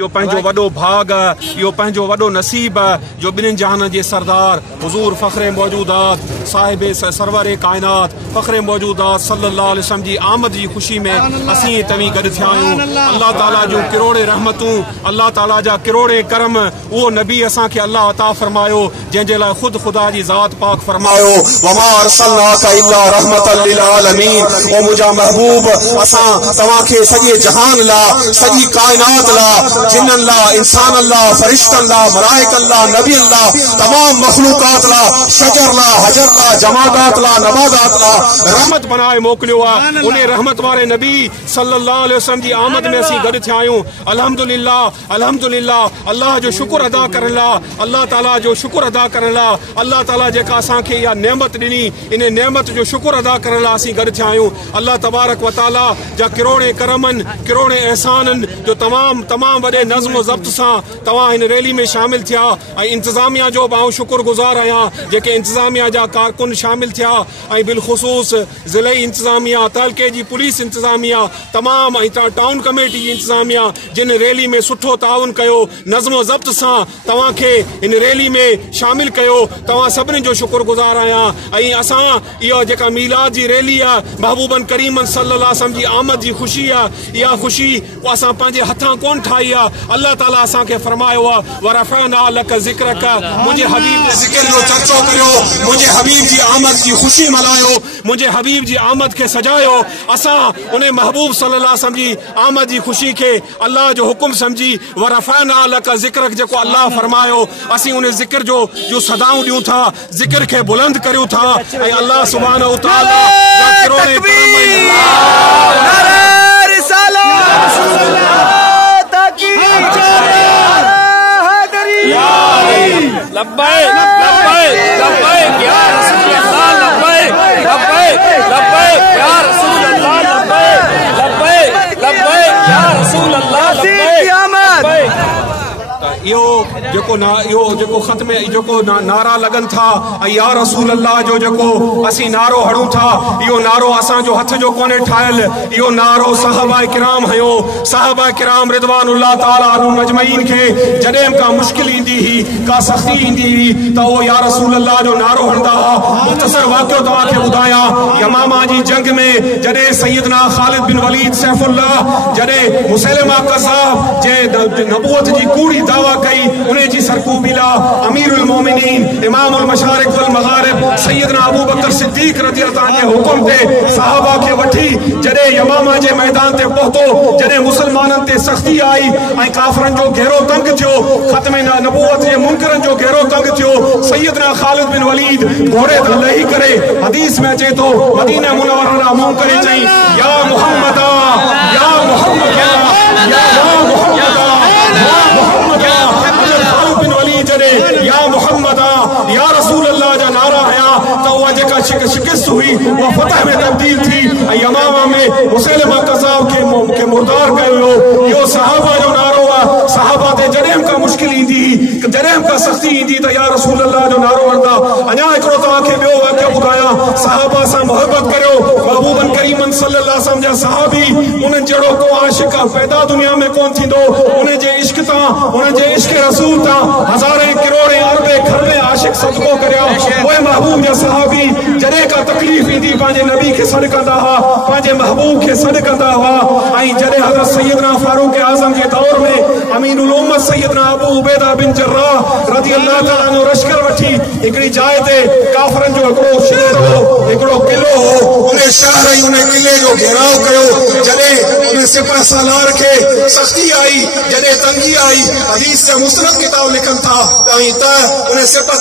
यो पंहिंजो वॾो भाग, यो पंहिंजो वॾो नसीब जो ॿिन्हिनि जहान जे सरदार हुज़ूर फ़ख्रे मौजूदात साहिब सरवर कायनात फ़ख्रे मौजूदात सल्लल्लाहु अलैहि वसल्लम जी आमद जी ख़ुशी में असीं तव्हीं गॾु थिया आहियूं। अल्लाह ताला जो किरोड़े रहमतूं, अल्लाह ताला जा किरोड़े करम, उहो नबी असांखे अल्लाह अता फरमायो जंहिंजे लाइ ख़ुदि ख़ुदा जी ज़ात पाक फरमायो वमा अरसलनाका इल्ला रहमतल लिल आलमीन। ओ मुंहिंजा महबूब, असां तव्हांखे सॼे जहान ला, सॼी कायनात ला, जिन्नन ला, इंसान ला, फरिश्तन ला, मलाइकन ला, नबियन ला, तमाम मखलूकात ला, शजर ला, हजर ला, जमादात ला, नबादात ला रहमत बनाए मोकिलियो आहे। उन रहमत वारे नबी सल्लल्लाहु अलैहि वसल्लम जी आमद में असीं गॾु थिया आहियूं। अल्हम्दुलिल्लाह अल्हम्दुलिल्लाह, अल्लाह जो शुक्र अदा करण ला, अल्लाह ताला जो शुक्र अदा करण ला, अल्लाह ताला जेका असांखे इहा नेमत ॾिनी, इन नेमत जो शुक्र अदा करण लाइ असीं गॾु थिया आहियूं। अल्लाह तबारक व ताला जा किरोड़े करमनि, किरोड़े एहसाननि जो तमाम वॾे नज़्म ज़ब्त सां तव्हां हिन रैली में शामिल थिया ऐं इंतज़ामिया जो बि आउं शुक्रगुज़ार आहियां जेके इंतज़ामिया जा कारकुन शामिल थिया ऐं बिलख़ुसूस ज़िलई इंतज़ामिया, तालके जी पुलिस इंतज़ामिया, तमाम ऐं टाउन कमेटी जी इंतज़ामिया जिन रैली में सुठो ताउन कयो, नज़्म ज़ब्त सां तव्हांखे हिन रैली में शामिल कयो, तव्हां सभिनी जो शुक्रगुज़ार आहियां। ऐं असां इहा जेका मीलाद जी रैली आहे, महबूबन करीमन सल्लल्लाहु अलैहि वसल्लम जी आमद जी ख़ुशी आहे, इहा ख़ुशी असां पंहिंजे हथां कोन ठाही आहे। अल्लाह ताला असांखे फरमायो आहे वरफ़अना लक ज़िक्रक, मुंहिंजे हबीब जे ज़िक्र जो चर्चो करियो, मुंहिंजे हबीब जी आमद जी ख़ुशी मल्हायो, मुंहिंजे हबीब जी आमद खे सजायो। असां उन महबूब सल्लल्लाहु अलैहि वसल्लम जी आमद जी ख़ुशी खे अल्लाह जो हुकुम समझी वरफ़अना लक ज़िक्रक जेको अल्लाह फरमायो, असीं उन ज़िक्र जो सदाऊं ॾियूं था, ज़िक्र खे बुलंद करियूं था ऐं अल्लाह सुब्हानहू तआला जा किरोड़े लब्बैक लब्बैक लब्बैक या रसूल अल्लाह, लब्बैक लब्बैक लब्बैक या रसूल अल्लाह, लब्बैक लब्बैक लब्बैक या रसूल अल्लाह, लब्बैक। इहो जेको ख़त में जेको नारा लगन था या रसूल अल्लाह जो जेको असीं नारो हड़ूं था, इहो नारो असांजो हथ जो कोन्हे ठाहियल, इहो नारो सहाबा किराम हयो। सहाबा किराम रिदवानुल्लाह ताला अलैहिम अजमईन खे जॾहिं का मुश्किल ईंदी हुई, का सख़्ती ईंदी हुई, त उहो या रसूल अल्लाह जो नारो हणंदा हुआ। मुख़्तसर वाक़ियो तव्हांखे ॿुधायां, यमामा जी जंग में जॾहिं सैयदना ख़ालिद बिन वलीद सैफुल्लाह जॾहिं मुसैलिमा कज़्ज़ाब जे नबूवत जी कूड़ी दावा कई, उन्हें जी सरकूबीला अमीरुल मोमिनीन इमामुल मशारिक वल मगारिब सैयदना अबू बकर सिद्दीक रज़ियल्लाहु अन्हु जे हुकुम ते सहाबा के वठी जॾहिं यमामा जे मैदान ते पहुतो, जॾहिं मुसलमाननि ते सख़्ती आई ऐं काफ़िरनि जो घेरो तंग थियो, ख़त्म नबूवत जे मुनकरनि जो घेरो तंग थियो, सैयदना ख़ालिद बिन वलीद घोड़े ते लही करे हदीस में अचे थो मदीना मुनव्वरा मुंहुं करे चई या मुहम्मदा या मुहम्मदा या मुहम्मदा या मुहम्मदा या रसूल अल्लाह जा नारा हया, तो उहा जेका शिकस्त हुई उहा फतह में तब्दील थी ऐं यमामा में मुसैलिमा कज़्ज़ाब खे मुर्दार कयो वियो। इहो सहाबा जो नारो आहे। सहाबा ते जॾहिं का मुश्किल ईंदी, जॾहिं का सख़्ती ईंदी त या रसूल अल्लाह जो नारो वठंदा। अञा हिकिड़ो तव्हांखे ॿियो वाक़ियो ॿुधायां, सहाबा सां मोहबत करियो। महबूबन करीमन सल्लल्लाहु अलैहि वसल्लम जा सहाबी, उन्हनि जहिड़ो को आशिक पैदा दुनिया में कोन थींदो। उन जे इश्क तां, उन जे इश्क रसूल तां हज़ारे किरोड़े अरबे खरबे आशिक सदको करिया। उहे महबूब जा सहाबी जॾहिं का तकलीफ़ ईंदी पंहिंजे नबी खे सॾु कंदा हुआ, पंहिंजे महबूब खे सॾु कंदा हुआ। ऐं जॾहिं हज़रत सैयदना फारूक आज़म जे दौर में अमीनुल उम्मत सैयदना अबू उबैदा बिन जर्राह रज़ियल्लाहु ताला अन्हु लश्कर वठी हिकिड़ी जाइ ते काफ़िरनि जो हिकिड़ो शहर हो, हिकिड़ो किलो हो, उन शहर ऐं उन किले जो घेराव कयो। जॾहिं उन सिपह सालार खे सख़्ती आई, जॾहिं तंगी आई, हदीस जा मुस्नद किताब लिखनि था त उन सिपह